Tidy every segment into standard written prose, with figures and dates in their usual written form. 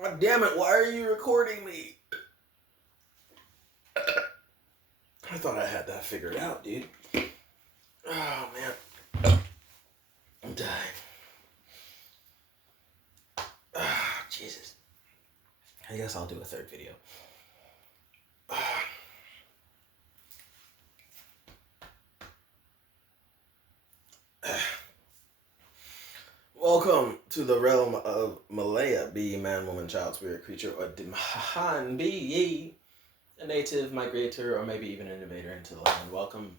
God damn it, why are you recording me? I thought I had that figured out, dude. Oh, man. I'm dying. Ah, Jesus. I guess I'll do a third video. Welcome to the realm of Millenia, be ye man, woman, child, spirit, creature, or Dimahan, be ye a native, migrator, or maybe even an invader into the land. Welcome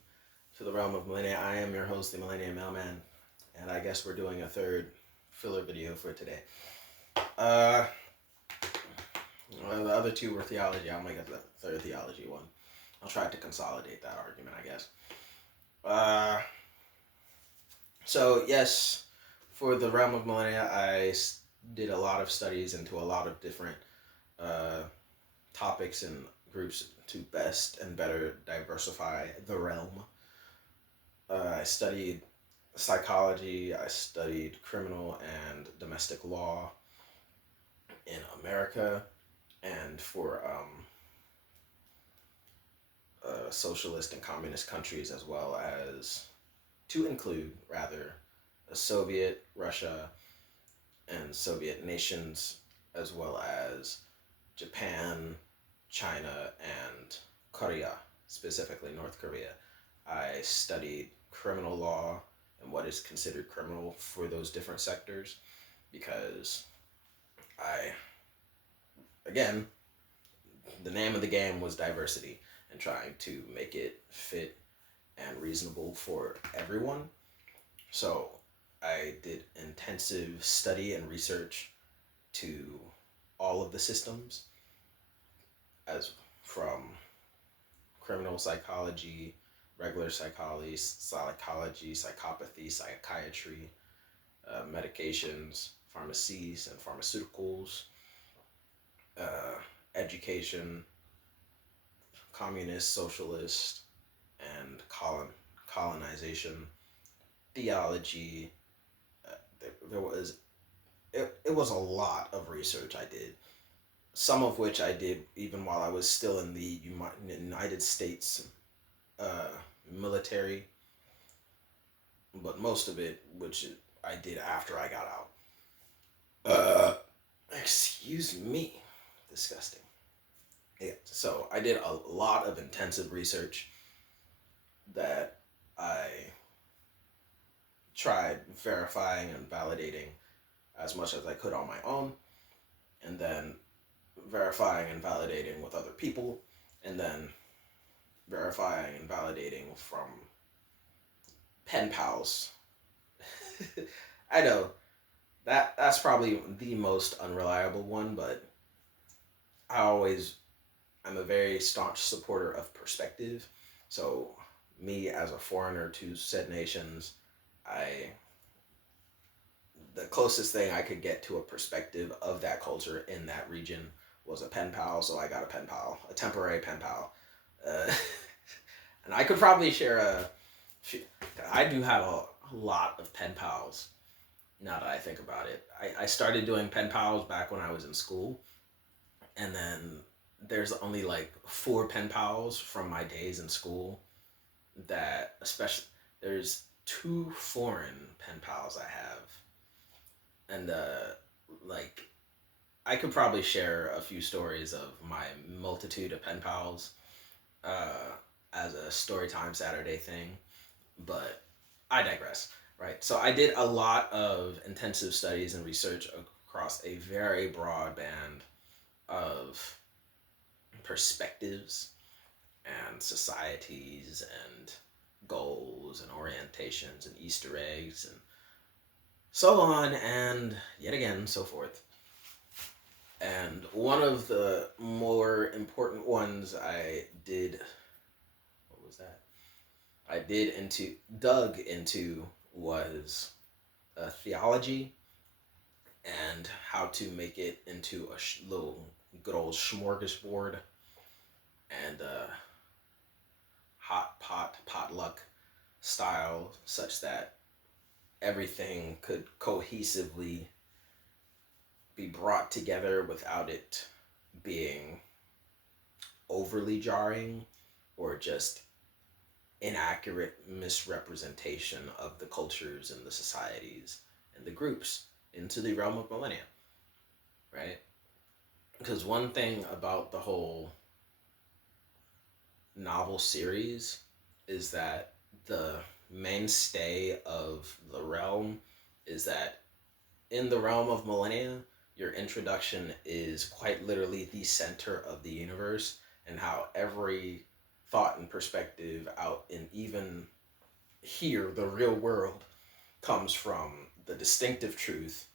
to the realm of Millenia. I am your host, the Millenia Mailman, and I guess we're doing a third filler video for today. The other two were theology. I'll make a third theology one. I'll try to consolidate that argument, I guess. So yes, for the realm of Millenia, I did a lot of studies into a lot of different topics and groups to best and better diversify the realm. I studied psychology, I studied criminal and domestic law in America, and for socialist and communist countries, as well as, to include rather, Soviet, Russia, and Soviet nations, as well as Japan, China, and Korea, specifically North Korea. I studied criminal law and what is considered criminal for those different sectors because again, the name of the game was diversity and trying to make it fit and reasonable for everyone. So I did intensive study and research to all of the systems, as from criminal psychology, regular psychology, psychopathy, psychiatry, medications, pharmacies and pharmaceuticals, education, communist, socialist, and colonization, theology. It was a lot of research I did, some of which I did even while I was still in the United States military, but most of it, which I did after I got out. Excuse me. Disgusting. Yeah, so I did a lot of intensive research that I tried verifying and validating as much as I could on my own, and then verifying and validating with other people, and then verifying and validating from pen pals. I know that's probably the most unreliable one, but I'm a very staunch supporter of perspective. So me as a foreigner to said nations, the closest thing I could get to a perspective of that culture in that region was a pen pal. So I got a pen pal, a temporary pen pal. And I could probably share I do have a lot of pen pals now that I think about it. I started doing pen pals back when I was in school, and then there's only like 4 pen pals from my days in school that, especially, there's 2 foreign pen pals I have, and like, I could probably share a few stories of my multitude of pen pals as a Storytime Saturday thing, but I digress, right? So I did a lot of intensive studies and research across a very broad band of perspectives and societies and goals and orientations and Easter eggs and so on and yet again so forth. And one of the more important ones I did, dug into was theology and how to make it into a little good old smorgasbord and hot pot potluck style, such that everything could cohesively be brought together without it being overly jarring or just inaccurate misrepresentation of the cultures and the societies and the groups into the realm of Millenia, right? Because one thing about the whole novel series is that the mainstay of the realm is that in the realm of Millenia, your introduction is quite literally the center of the universe, and how every thought and perspective out in even here, the real world, comes from the distinctive truth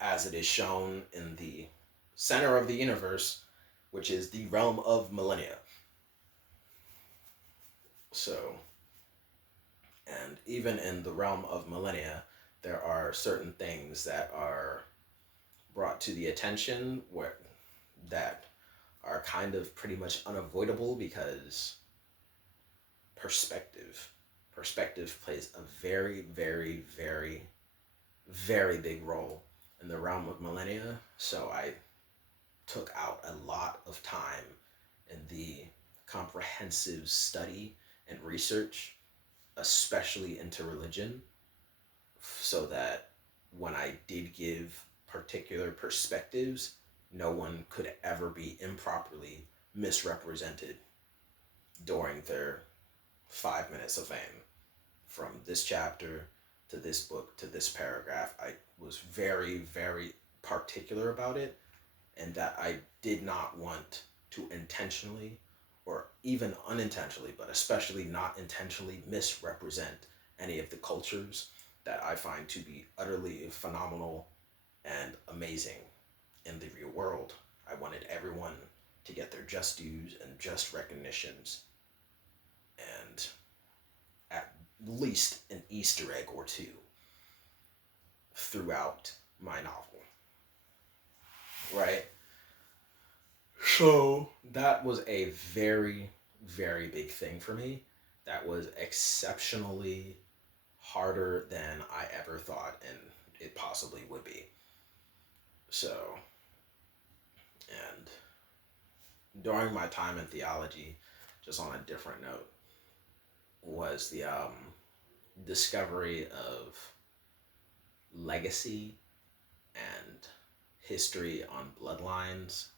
as it is shown in the center of the universe, which is the realm of Millenia. So, and even in the realm of Millenia, there are certain things that are brought to the attention where that are kind of pretty much unavoidable because perspective plays a very, very, very, very big role in the realm of Millenia. So I took out a lot of time in the comprehensive study and research, especially into religion, so that when I did give particular perspectives, no one could ever be improperly misrepresented during their 5 minutes of fame. From this chapter to this book to this paragraph, I was very, very particular about it, and that I did not want to intentionally or even unintentionally, but especially not intentionally, misrepresent any of the cultures that I find to be utterly phenomenal and amazing in the real world. I wanted everyone to get their just dues and just recognitions, and at least an Easter egg or two throughout my novel, right? So that was a very, very big thing for me. That was exceptionally harder than I ever thought and it possibly would be. So, and during my time in theology, just on a different note, was the discovery of legacy and history on bloodlines.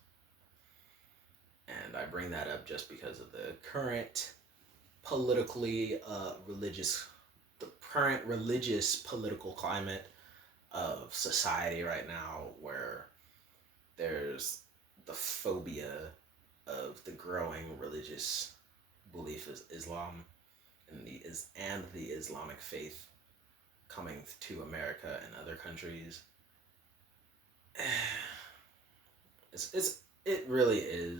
And I bring that up just because of the current politically the current religious political climate of society right now, where there's the phobia of the growing religious belief is Islam and the Islamic faith coming to America and other countries. It really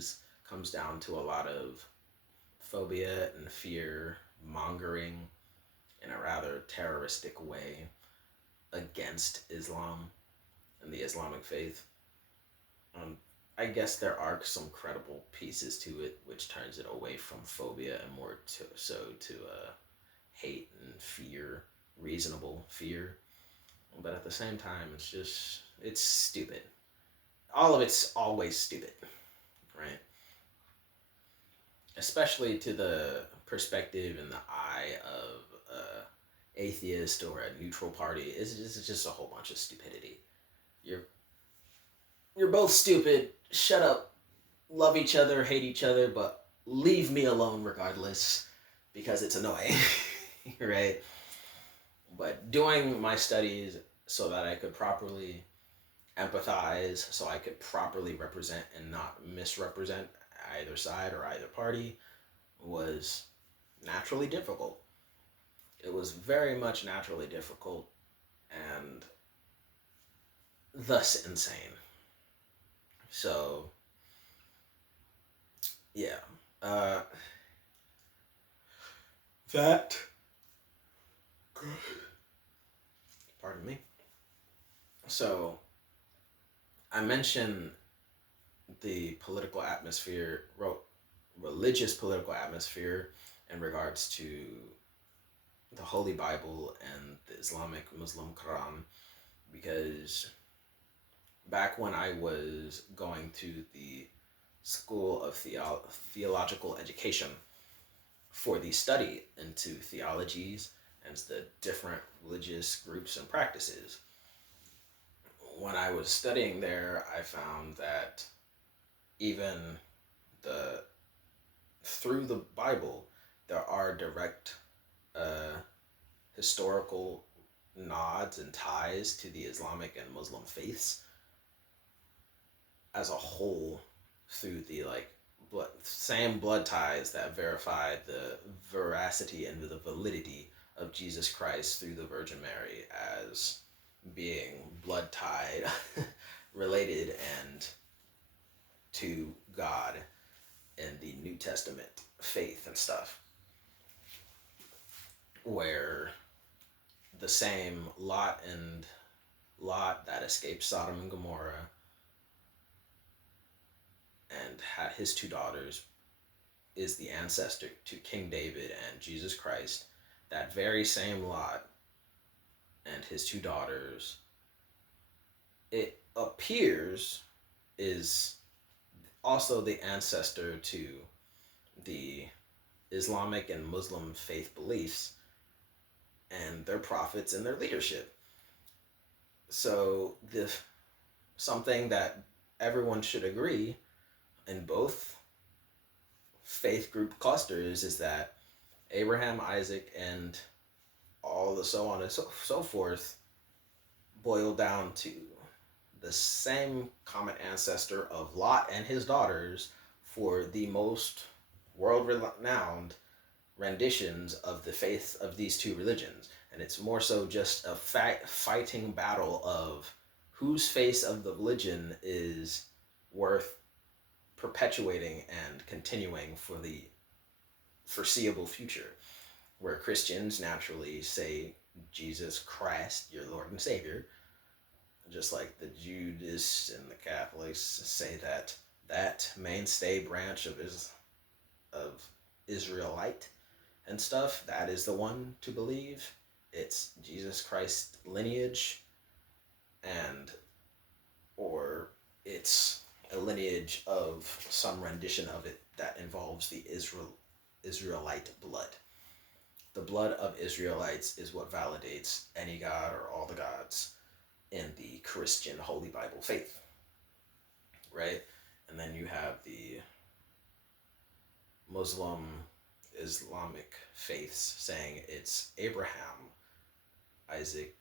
comes down to a lot of phobia and fear mongering in a rather terroristic way against Islam and the Islamic faith. I guess there are some credible pieces to it, which turns it away from phobia and more to hate and fear, reasonable fear. But at the same time, it's stupid. All of it's always stupid, right? Especially to the perspective and the eye of atheist or a neutral party. It's just a whole bunch of stupidity. You're both stupid. Shut up. Love each other, hate each other, but leave me alone regardless, because it's annoying, right? But doing my studies so that I could properly empathize, so I could properly represent and not misrepresent either side or either party, was naturally difficult. It was very much naturally difficult and thus insane. So, yeah. That. Pardon me. So, I mentioned the political atmosphere, religious political atmosphere in regards to the Holy Bible and the Islamic Muslim Quran, because back when I was going to the School of Theological Education for the study into theologies and the different religious groups and practices. When I was studying there, I found that even the through the Bible, there are direct uh, historical nods and ties to the Islamic and Muslim faiths as a whole through the same blood ties that verify the veracity and the validity of Jesus Christ through the Virgin Mary as being blood tied, related, and to God in the New Testament faith and stuff, where the same Lot that escaped Sodom and Gomorrah and had his two daughters is the ancestor to King David and Jesus Christ. That very same Lot and his two daughters, it appears, is also the ancestor to the Islamic and Muslim faith beliefs and their prophets and their leadership. So the something that everyone should agree in both faith group clusters is that Abraham, Isaac, and all the so on and so forth boil down to the same common ancestor of Lot and his daughters for the most world renowned renditions of the faith of these two religions. And it's more so just a fighting battle of whose face of the religion is worth perpetuating and continuing for the foreseeable future, where Christians naturally say Jesus Christ, your Lord and Savior, just like the Judists and the Catholics say that mainstay branch of Israelite and stuff, that is the one to believe. It's Jesus Christ lineage, and or it's a lineage of some rendition of it that involves the Israelite blood. The blood of Israelites is what validates any god or all the gods in the Christian Holy Bible faith, right? And then you have the Muslim Islamic faiths saying it's Abraham, Isaac,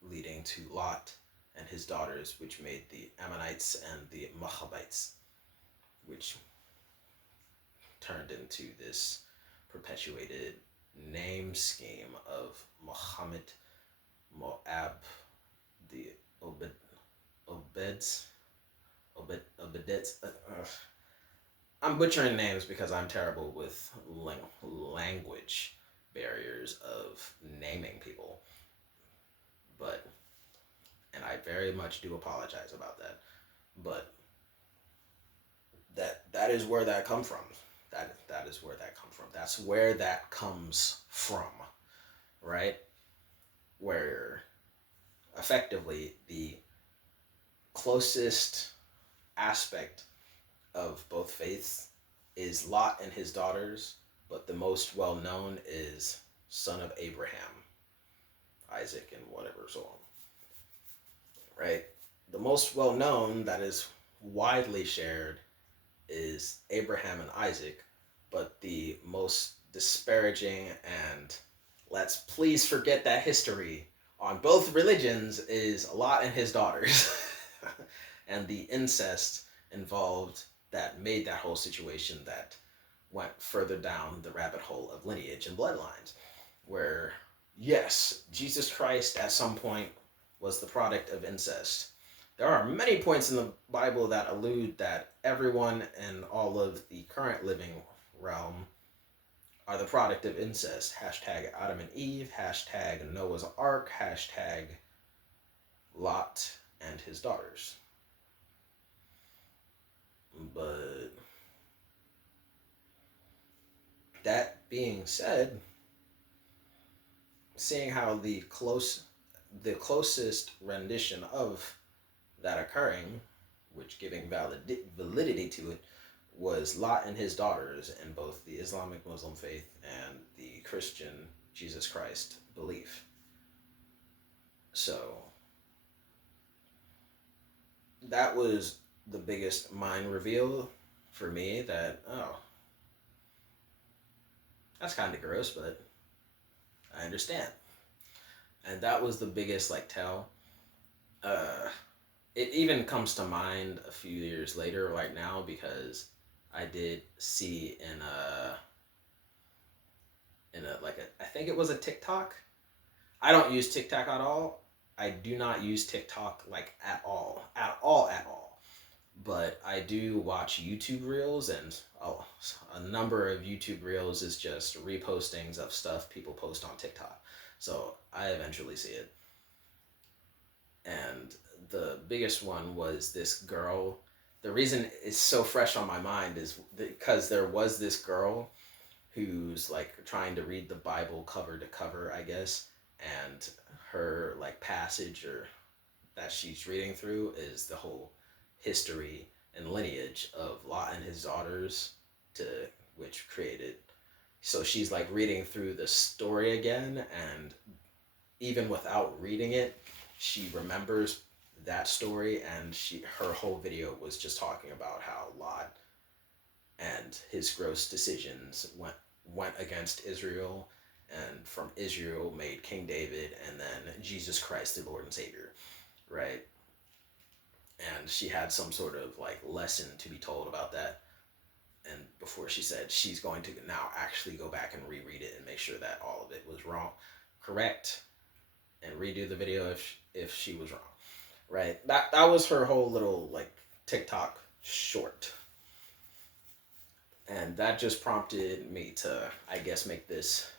leading to Lot and his daughters, which made the Ammonites and the Moabites, which turned into this perpetuated name scheme of Muhammad, Moab, the Obeds, Obedets. I'm butchering names because I'm terrible with language barriers of naming people, but and I very much do apologize about that. But that is where that come from. That is where that come from. That's where that comes from, right? Where effectively the closest aspect of both faiths is Lot and his daughters, but the most well known is son of Abraham, Isaac, and whatever so on. Right? The most well known that is widely shared is Abraham and Isaac, but the most disparaging and let's please forget that history on both religions is Lot and his daughters. And the incest involved that made that whole situation that went further down the rabbit hole of lineage and bloodlines, where yes, Jesus Christ at some point was the product of incest. There are many points in the Bible that allude that everyone in all of the current living realm are the product of incest. Hashtag Adam and Eve, hashtag Noah's Ark, hashtag Lot and his daughters. But that being said, seeing how the closest rendition of that occurring, which giving validity to it, was Lot and his daughters in both the Islamic Muslim faith and the Christian Jesus Christ belief. So that was the biggest mind reveal for me, that, oh, that's kind of gross, but I understand. And that was the biggest like tell. Uh, it even comes to mind a few years later, right now, because I did see in a like a, I think it was a TikTok. I don't use TikTok at all. I do not use TikTok like at all, at all, at all. But I do watch YouTube reels, and oh, a number of YouTube reels is just repostings of stuff people post on TikTok. So I eventually see it. And the biggest one was this girl. The reason it's so fresh on my mind is because there was this girl who's like trying to read the Bible cover to cover, I guess, and her like passage or that she's reading through is the whole history and lineage of Lot and his daughters, to which created. So she's like reading through the story again, and even without reading it, she remembers that story, and her whole video was just talking about how Lot and his gross decisions went against Israel, and from Israel made King David, and then Jesus Christ, the Lord and Savior, right? And she had some sort of like lesson to be told about that. And before she said she's going to now actually go back and reread it and make sure that all of it was correct, and redo the video if she was wrong, right? That was her whole little like TikTok short, and that just prompted me to, I guess, make this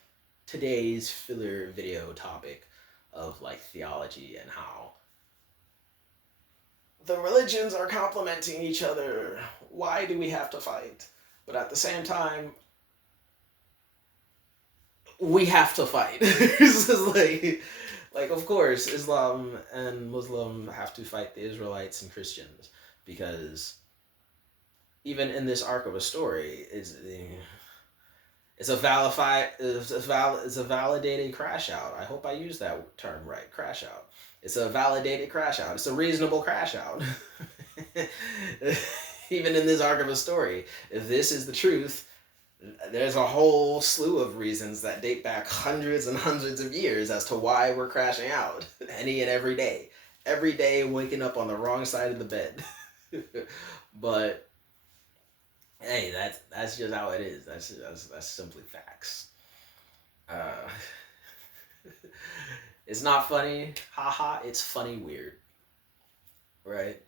today's filler video topic of like theology and how the religions are complementing each other. Why do we have to fight? But at the same time, we have to fight. This is like of course, Islam and Muslim have to fight the Israelites and Christians, because even in this arc of a story, it's a validated crash out. I hope I used that term right. Crash out. It's a validated crash out. It's a reasonable crash out. Even in this arc of a story, if this is the truth, there's a whole slew of reasons that date back hundreds and hundreds of years as to why we're crashing out any and every day. Every day waking up on the wrong side of the bed. But hey, that's just how it is. That's simply facts. Uh, it's not funny, haha. It's funny weird, right?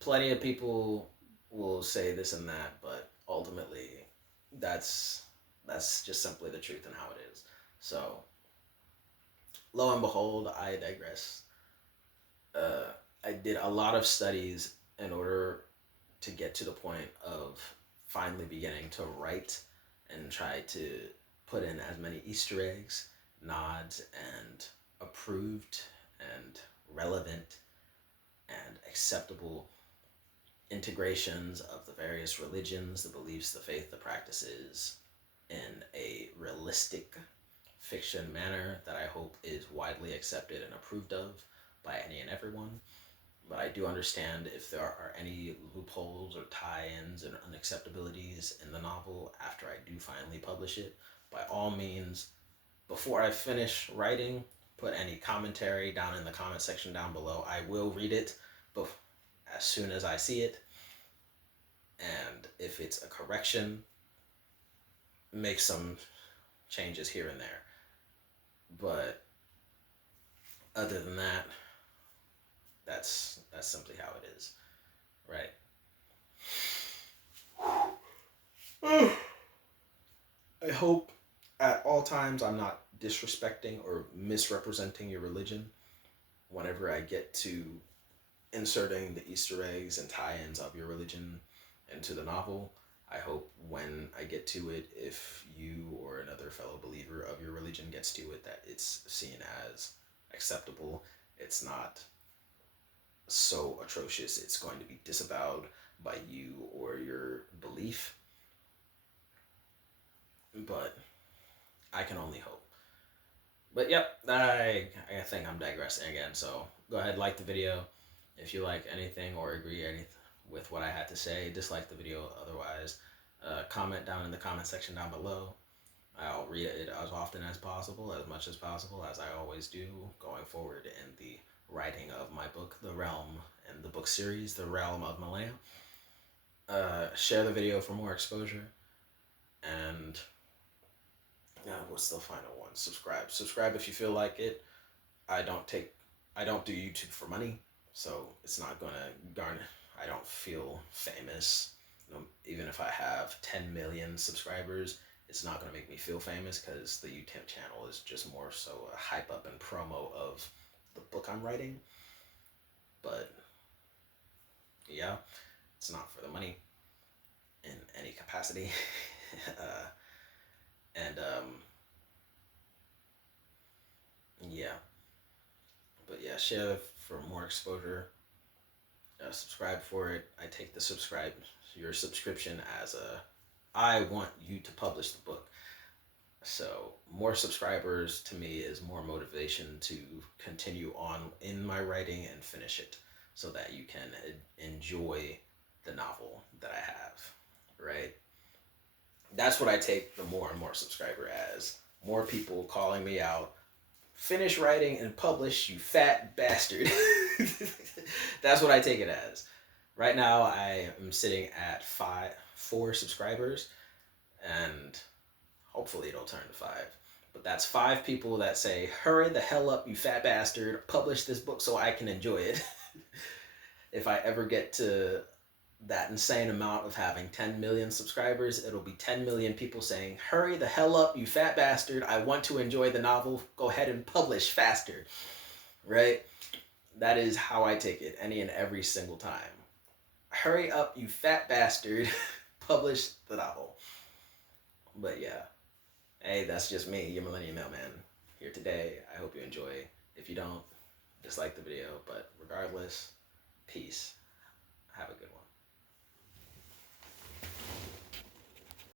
Plenty of people will say this and that, but ultimately, that's just simply the truth and how it is. So, lo and behold, I digress. I did a lot of studies in order to get to the point of finally beginning to write and try to put in as many Easter eggs, nods, and approved and relevant and acceptable integrations of the various religions, the beliefs, the faith, the practices in a realistic fiction manner that I hope is widely accepted and approved of by any and everyone. But I do understand if there are any loopholes or tie-ins and unacceptabilities in the novel after I do finally publish it. By all means, before I finish writing, put any commentary down in the comment section down below. I will read it as soon as I see it. And if it's a correction, make some changes here and there. But other than that, that's simply how it is, right? I hope at all times I'm not disrespecting or misrepresenting your religion whenever I get to inserting the Easter eggs and tie-ins of your religion into the novel. I hope when I get to it, if you or another fellow believer of your religion gets to it, that it's seen as acceptable. It's not so atrocious it's going to be disavowed by you or your belief. But I can only hope. But yep, I think I'm digressing again. So go ahead, like the video if you like anything or agree with what I had to say. Dislike the video otherwise. Comment down in the comment section down below. I'll read it as often as possible, as much as possible, as I always do going forward in the writing of my book, The Realm, and the book series, The Realm of Millenia. Share the video for more exposure. And what's the final one? Subscribe if you feel like it. I don't do YouTube for money, so it's not gonna garner. I don't feel famous. Even if I have 10 million subscribers, it's not gonna make me feel famous, because the YouTube channel is just more so a hype up and promo of the book I'm writing. But yeah, it's not for the money in any capacity. And yeah, but yeah, share for more exposure. Subscribe for it. I take your subscription as I want you to publish the book. So more subscribers to me is more motivation to continue on in my writing and finish it, so that you can enjoy the novel that I have, right? That's what I take the more and more subscriber as. More people calling me out. Finish writing and publish, you fat bastard. That's what I take it as. Right now, I am sitting at 4 subscribers, and hopefully it'll turn to 5. But that's 5 people that say, hurry the hell up, you fat bastard, publish this book so I can enjoy it. If I ever get to that insane amount of having 10 million subscribers, it'll be 10 million people saying, hurry the hell up, you fat bastard, I want to enjoy the novel, go ahead and publish faster, right? That is how I take it, any and every single time. Hurry up, you fat bastard, publish the novel. But yeah, hey, that's just me, your Millennium Mailman, here today. I hope you enjoy. If you don't, dislike the video, but regardless, peace. Have a good one.